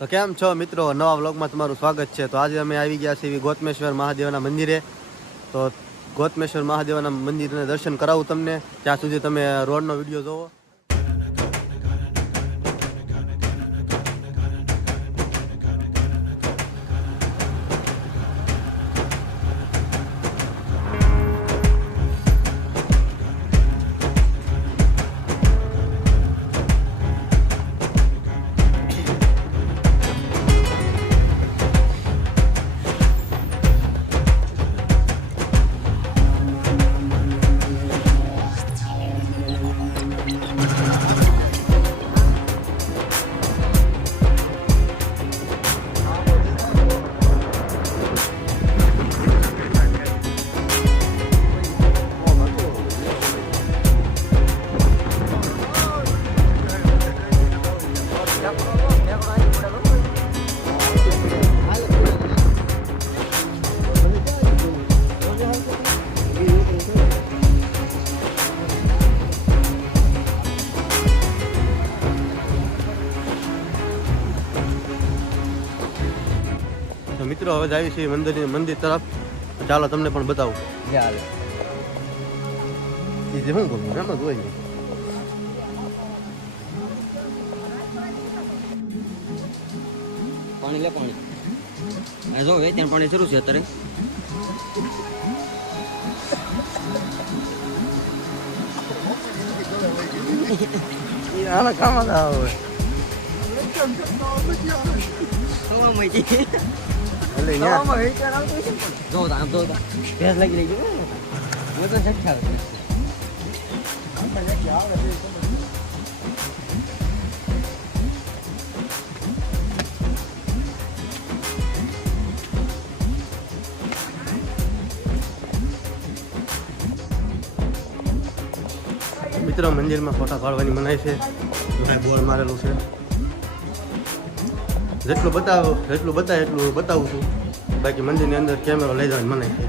તો કેમ છો મિત્રો, નવા વ્લોગમાં તમારું સ્વાગત છે। તો આજે અમે આવી ગયા છીએ ગોતમેશ્વર મહાદેવના મંદિરે। તો ગોતમેશ્વર મહાદેવના મંદિરના દર્શન કરાવું તમને, ત્યાં સુધી તમે રોડનો વિડીયો જોવો। તો મિત્રો હવે આવી છે મંદિર તરફ, ચાલો તમને પણ બતાવું। શું કરું એમ જ હોય। પાણી લે પાણી જો ત્યાં પાણી શરૂ છે અત્યારે। આના કામ જ આવે જો આમ તો ભેંસ લાગી લઈ ગયું તો શક્ય મિત્રો મંદિરમાં ફોટા પાડવાની મનાય છે, બોર્ડ મારેલું છે। જેટલું બતાવે એટલું બતાવું છું, બાકી મંદિરની અંદર કેમેરો લઈ જવાની મનાય છે।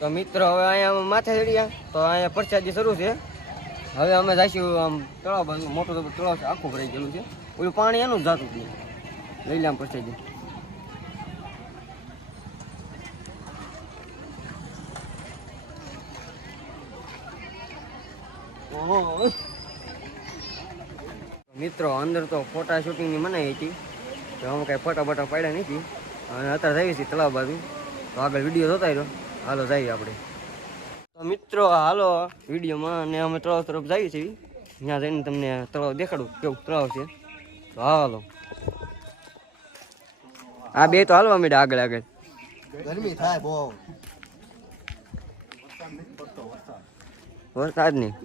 તો મિત્રો હવે અહીંયા માથે ચડ્યા તો અહીંયા પ્રસાદી શરૂ છે। હવે અમે જઈશું આમ તળાવ બાજુ, મોટું તળાવ છે, આખું ભરાઈ ગયેલું છે। ઓલું પાણી એનું જ જાતું હતું, લઈ લે આમ પ્રસાદી। મિત્રો અંદર તો ફોટા શૂટિંગની મનાઈ હતી, તો અમે કાંઈ ફોટા બોટા પાડ્યા નથી, અને અત્યારે જઈએ છીએ તળાવ બાજુ। તો આગળ વિડીયો જોતા રહ્યો, હાલો જઈએ આપણે। તો મિત્રો હાલો વિડીયોમાં, અને અમે તળાવ તરફ જઈએ છીએ, ત્યાં જઈને તમને તળાવ દેખાડું કેવું તળાવ છે। તો હાલો, આ બે તો હાલવા માંડ્યા આગળ આગળ। ગરમી થાય બહુ, વરસાદ નહીં।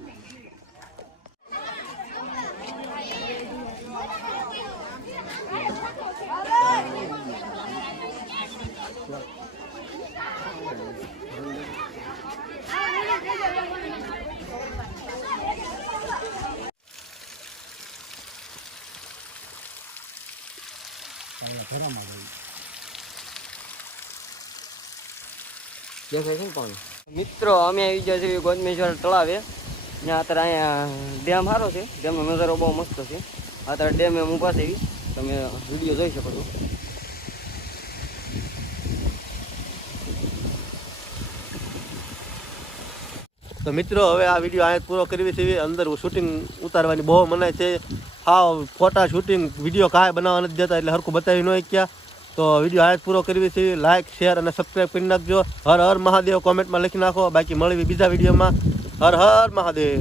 દેખાય છે ને પાણી। મિત્રો અમે આવી ગયા છીએ ગોતમેશ્વર તળાવે, ત્યાં અત્યારે અહીંયા ડેમ સારો છે, ડેમનો નજારો બહુ મસ્ત છે। અત્યારે ડેમ એમ ઊભા છે, તમે વિડીયો જોઈ શકો છો। તો મિત્રો હવે આ વિડીયો અહીંયા પૂરો કરવી છે। અંદર શૂટિંગ ઉતારવાની બહુ મનાય છે, હા ફોટા શૂટિંગ વિડીયો કાંઈ બનાવવા નથી દેતા, એટલે હરખું બતાવી ન ક્યાં। તો વિડીયો અહીંયા પૂરો કરવી છે। લાઇક શેર અને સબસ્ક્રાઈબ કરી નાખજો। હર હર મહાદેવ કોમેન્ટમાં લખી નાખો, બાકી મળવી બીજા વિડીયોમાં। હર હર મહાદેવ।